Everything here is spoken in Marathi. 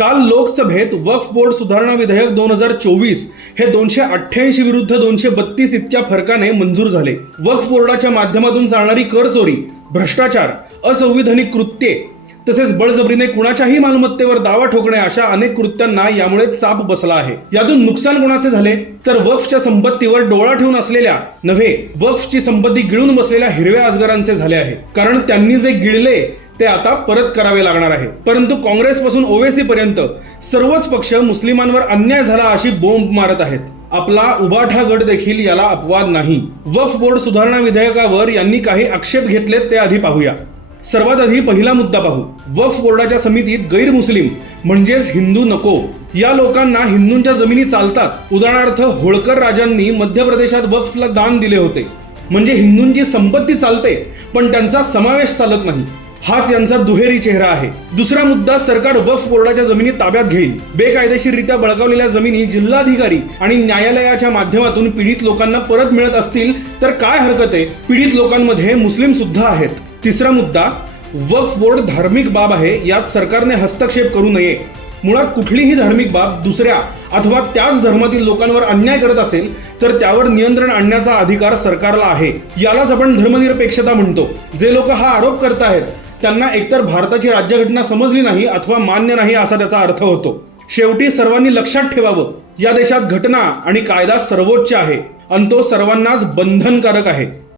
काल लोकसभेत वक्फ बोर्ड सुधारणा विधेयक 2024 हे 288 विरुद्ध 232 इतक्या फरकाने मंजूर झाले। वक्फ बोर्डाच्या माध्यमातून चालणारी कर चोरी, भ्रष्टाचार, असंविधानिक कृत्ये तसेच बळजबरीने कुणाच्याही मालमत्तेवर दावा ठोकणे अशा अनेक कृत्यांना यामुळे चाप बसला आहे। यातून नुकसान कोणाचे झाले तर वक्फच्या संपत्तीवर डोळा ठेवून असलेल्या नव्हे, वक्फची संपत्ती गिळून बसलेल्या हिरव्या अजगरांचे झाले आहे। कारण त्यांनी जे गिळले ते आता परत करावे लागणार आहे। परंतु काँग्रेसपासून ओवेसी पर्यंत सर्वच पक्ष मुस्लिमांवर अन्याय झाला अशी बोंब मारत आहेत। आपला उबाठा गट देखील याला अपवाद नाही। वक्फ बोर्ड सुधारणा विधेयकावर यांनी काही आक्षेप घेतलेत ते आधी पाहूया। सर्वात आधी पहिला मुद्दा पाहू। वक्फ बोर्डाच्या समितीत गैरमुस्लिम म्हणजेच हिंदू नको या लोकांना हिंदूंच्या जमिनी चालतात। उदाहरणार्थ होळकर राजांनी मध्य प्रदेशात वक्फला दान दिले होते, म्हणजे हिंदूंची संपत्ती चालते पण त्यांचा समावेश चालत नाही। हाच यांचा दुहेरी चेहरा आहे। दुसरा मुद्दा, सरकार वक्फ बोर्डाच्या जमिनी ताब्यात घेईल। बेकायदेशीररित्या बळकावलेल्या जमिनी जिल्हाधिकारी आणि न्यायालयाच्या माध्यमातून पीडित लोकांना परत मिळत असतील तर काय हरकत आहे? पीडित लोकांमध्ये मुस्लिम सुद्धा आहेत। तिसरा मुद्दा, वक्फ बोर्ड धार्मिक बाब आहे, यात सरकारने हस्तक्षेप करू नये। मुळात कुठलीही धार्मिक बाब दुसऱ्या अथवा त्याच धर्मातील लोकांवर अन्याय करत असेल तर त्यावर नियंत्रण आणण्याचा अधिकार सरकारला आहे। यालाच आपण धर्मनिरपेक्षता म्हणतो। जे लोक हा आरोप करतायत त्यांना एकतर भारताची राज्यघटना समजली नाही अथवा मान्य नाही असा त्याचा अर्थ होतो। शेवटी सर्वांनी लक्षात ठेवावं, या देशात घटना आणि कायदा सर्वोच्च आहे आणि तो सर्वांनाच बंधनकारक आहे।